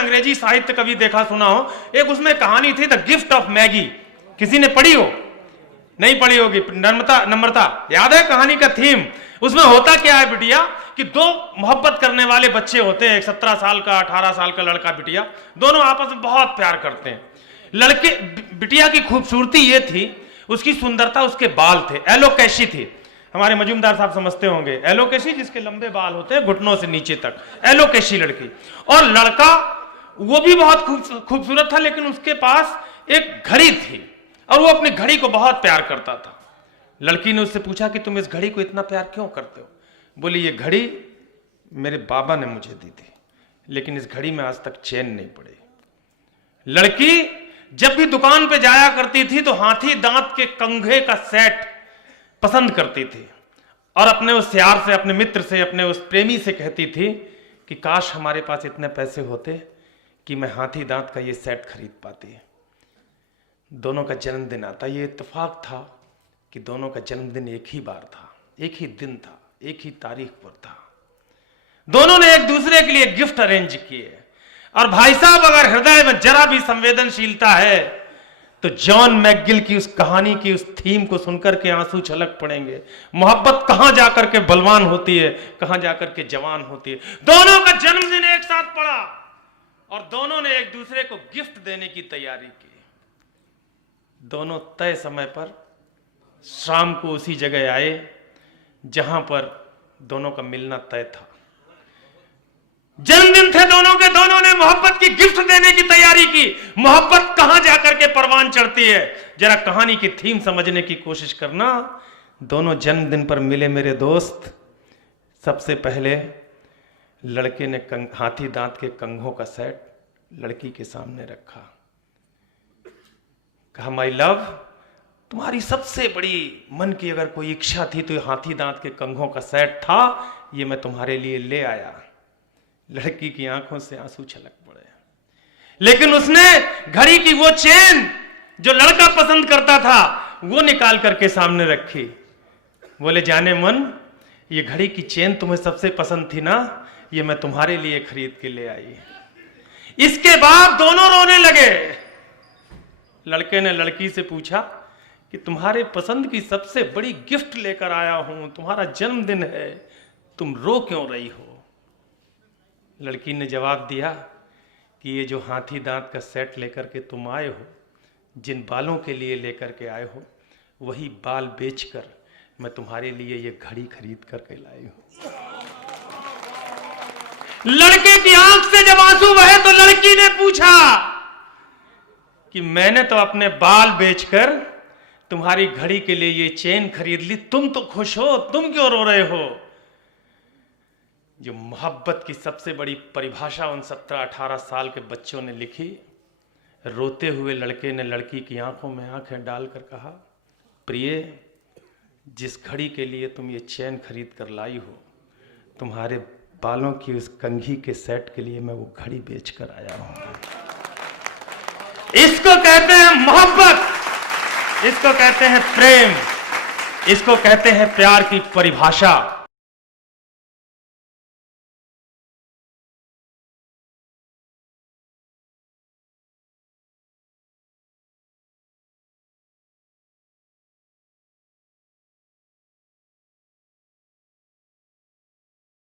अंग्रेजी साहित्य कभी देखा सुना हो, एक उसमें कहानी थी द गिफ्ट ऑफ मैगी। किसी ने पढ़ी हो? नहीं पढ़ी होगी। नम्रता याद है कहानी का थीम? उसमें होता क्या है बिटिया कि दो मोहब्बत करने वाले बच्चे होते हैं, एक 17 साल का 18 साल का लड़का बिटिया, दोनों आपस में बहुत प्यार करते हैं। लड़के बिटिया की खूबसूरती ये थी, उसकी सुंदरता उसके बाल थे, एलोकेशी थी। हमारे मजूमदार साहब समझते होंगे एलोकेशी, जिसके लंबे बाल होते हैं घुटनों से नीचे तक, एलोकेशी लड़की। और लड़का वो भी बहुत खूबसूरत था, लेकिन उसके पास एक घड़ी थी और वो अपनी घड़ी को बहुत प्यार करता था। लड़की ने उससे पूछा कि तुम इस घड़ी को इतना प्यार क्यों करते हो? बोली ये घड़ी मेरे बाबा ने मुझे दी थी, लेकिन इस घड़ी में आज तक चैन नहीं पड़ी। लड़की जब भी दुकान पे जाया करती थी तो हाथी दांत के कंघे का सेट पसंद करती थी और अपने उस यार से, अपने मित्र से, अपने उस प्रेमी से कहती थी कि काश हमारे पास इतने पैसे होते कि मैं हाथी दांत का ये सेट खरीद पाती। दोनों का जन्मदिन आता। ये इत्तेफाक था कि दोनों का जन्मदिन एक ही बार था, एक ही दिन था, एक ही तारीख पर था। दोनों ने एक दूसरे के लिए गिफ्ट अरेंज किए। और भाई साहब, अगर हृदय में जरा भी संवेदनशीलता है तो जॉन मैकगिल की उस कहानी की उस थीम को सुनकर के आंसू छलक पड़ेंगे। मोहब्बत कहां जाकर के बलवान होती है, कहां जाकर के जवान होती है। दोनों का जन्मदिन एक साथ पड़ा और दोनों ने एक दूसरे को गिफ्ट देने की तैयारी की। दोनों तय समय पर शाम को उसी जगह आए जहां पर दोनों का मिलना तय था। जन्मदिन थे दोनों के, दोनों ने मोहब्बत की गिफ्ट देने की तैयारी की। मोहब्बत कहां जाकर के परवान चढ़ती है, जरा कहानी की थीम समझने की कोशिश करना। दोनों जन्मदिन पर मिले मेरे दोस्त। सबसे पहले लड़के ने हाथी दांत के कंघों का सेट लड़की के सामने रखा। कहा माय लव, तुम्हारी सबसे बड़ी मन की अगर कोई इच्छा थी तो हाथी दांत के कंघों का सेट था, ये मैं तुम्हारे लिए ले आया। लड़की की आंखों से आंसू छलक पड़े, लेकिन उसने घड़ी की वो चेन जो लड़का पसंद करता था वो निकाल करके सामने रखी। बोले जाने मन, ये घड़ी की चेन तुम्हें सबसे पसंद थी ना, ये मैं तुम्हारे लिए खरीद के ले आई। इसके बाद दोनों रोने लगे। लड़के ने लड़की से पूछा कि तुम्हारे पसंद की सबसे बड़ी गिफ्ट लेकर आया हूं, तुम्हारा जन्मदिन है, तुम रो क्यों रही हो? लड़की ने जवाब दिया कि ये जो हाथी दांत का सेट लेकर के तुम आए हो, जिन बालों के लिए लेकर के आए हो, वही बाल बेचकर मैं तुम्हारे लिए ये घड़ी खरीद करके लाई हूं। लड़के की आंख से जब आंसू बहे तो लड़की ने पूछा कि मैंने तो अपने बाल बेचकर तुम्हारी घड़ी के लिए ये चेन खरीद ली, तुम तो खुश हो, तुम क्यों रो रहे हो? जो मोहब्बत की सबसे बड़ी परिभाषा उन 17-18 साल के बच्चों ने लिखी। रोते हुए लड़के ने लड़की की आंखों में आंखें डालकर कहा, प्रिय, जिस घड़ी के लिए तुम ये चैन खरीद कर लाई हो, तुम्हारे बालों की उस कंघी के सेट के लिए मैं वो घड़ी बेचकर आया हूं। इसको कहते हैं मोहब्बत, इसको कहते हैं प्रेम, इसको कहते हैं प्यार की परिभाषा।